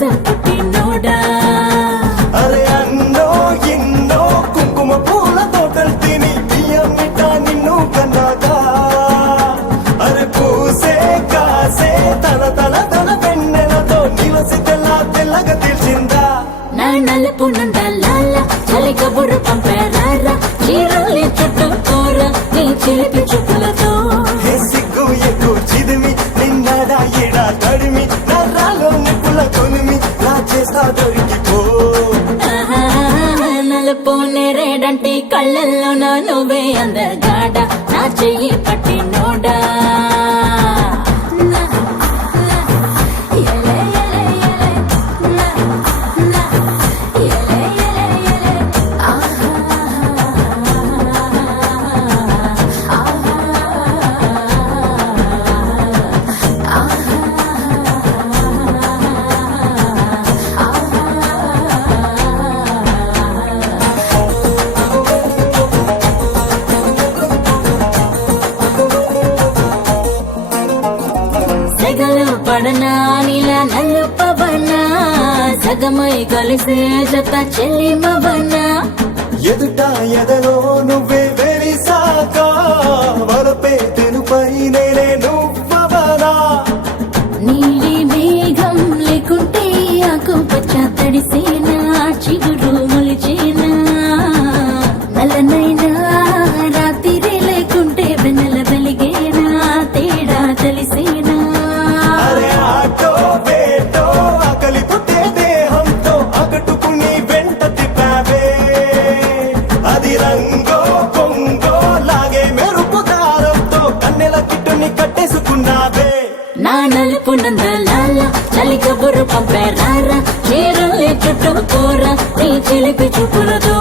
కోసం పుట్టినోడా. అరే అన్నో ఎన్నో కుంకుమ పూల తోటలు తిని బియ్యం మిఠా నిన్ను కన్నాగా. అరే పూసే కాసే తన తన తన వెన్నెలతో నిలసి తెల్లగా తీర్చిందా. నా నలుపు నందలాల చలి కబురు పంపారా, చీరల్ని చుట్టుకోరా నీ చిలిపి చూపులతో. ఏ సిగ్గు ఎక్కువ చిదిమి నిన్నడా ఎడా తడిమి నరాలో నిప్పుల కొనిమి నా చేస్తా దొరికిపో. ఆహా, నలుపు నేరేడంటి కళ్ళల్లో నా నువ్వే అందగాడ, నా చెయ్యి పట్టినోడా. సెగలు పడనా నీలా నల్లు పవనా, సగమై కలిసే జత చెల్లిమవనా. ఎదుట ఎదలో నువ్వే వెలిసాక వరపే తెనుపై నేనే నువ్వవనా. నీలి మేఘం లేకుంటే ఆకు పచ్చ తడిసేనా, చిగురు మొలిచేనా. నల్లనైనా రాత్రి లేకుంటే వెన్నెల వెలిగేనా, తేడా తెలిసేనా. అరే ఆటో వేటో ఆకలి పుట్టే దేహంతో అగటుకుని వెంట తిప్పావే. అది రంగో పొంగో లాగే మెరుపు దారంతో కన్నెల కిట్టుని కట్టేసుకున్నావే. నా నలుపు నందలాల చలి కబురు పంపారా, చీరల్ని చుట్టుకోరా నీ చిలిపి చూపులతో.